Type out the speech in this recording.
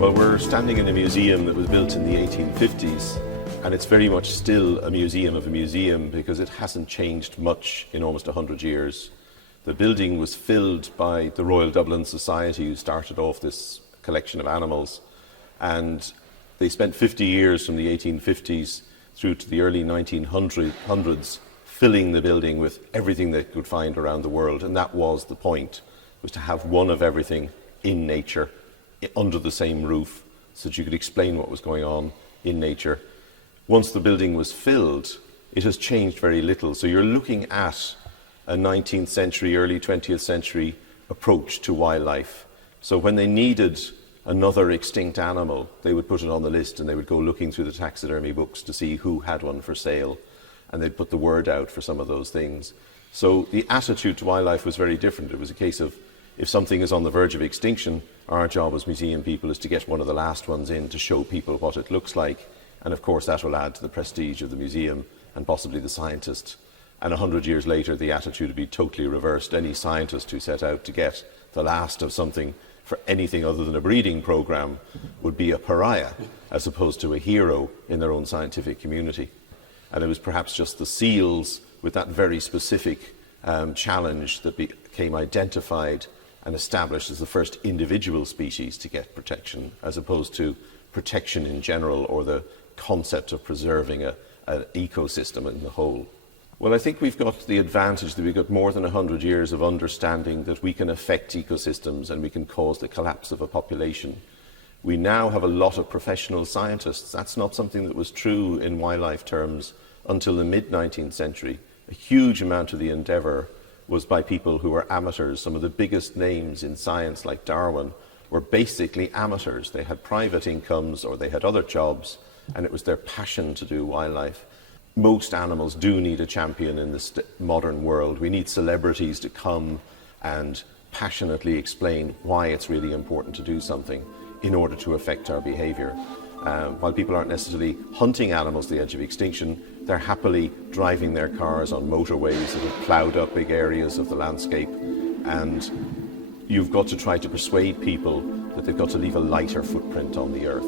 Well, we're standing in a museum that was built in the 1850s, and it's very much still a museum of a museum because it hasn't changed much in almost 100 years. The building was filled by the Royal Dublin Society, who started off this collection of animals, and they spent 50 years from the 1850s through to the early 1900s filling the building with everything they could find around the world, and that was the point, was to have one of everything in nature under the same roof so that you could explain what was going on in nature. Once the building was filled, it has changed very little. So you're looking at a 19th century, early 20th century approach to wildlife. So when they needed another extinct animal, they would put it on the list and they would go looking through the taxidermy books to see who had one for sale, and they'd put the word out for some of those things. So the attitude to wildlife was very different. It was a case of, if something is on the verge of extinction, our job as museum people is to get one of the last ones in to show people what it looks like. And of course that will add to the prestige of the museum and possibly the scientist. And 100 years later, the attitude would be totally reversed. Any scientist who set out to get the last of something for anything other than a breeding program would be a pariah, as opposed to a hero in their own scientific community. And it was perhaps just the seals with that very specific challenge that became identified and established as the first individual species to get protection, as opposed to protection in general or the concept of preserving an ecosystem in the whole. Well, I think we've got the advantage that we've got more than 100 years of understanding that we can affect ecosystems and we can cause the collapse of a population. We now have a lot of professional scientists. That's not something that was true in wildlife terms until the mid-19th century. A huge amount of the endeavour was by people who were amateurs. Some of the biggest names in science, like Darwin, were basically amateurs. They had private incomes or they had other jobs, and it was their passion to do wildlife. Most animals do need a champion in this modern world. We need celebrities to come and passionately explain why it's really important to do something in order to affect our behaviour. While people aren't necessarily hunting animals to the edge of extinction, they're happily driving their cars on motorways that have ploughed up big areas of the landscape. And you've got to try to persuade people that they've got to leave a lighter footprint on the earth.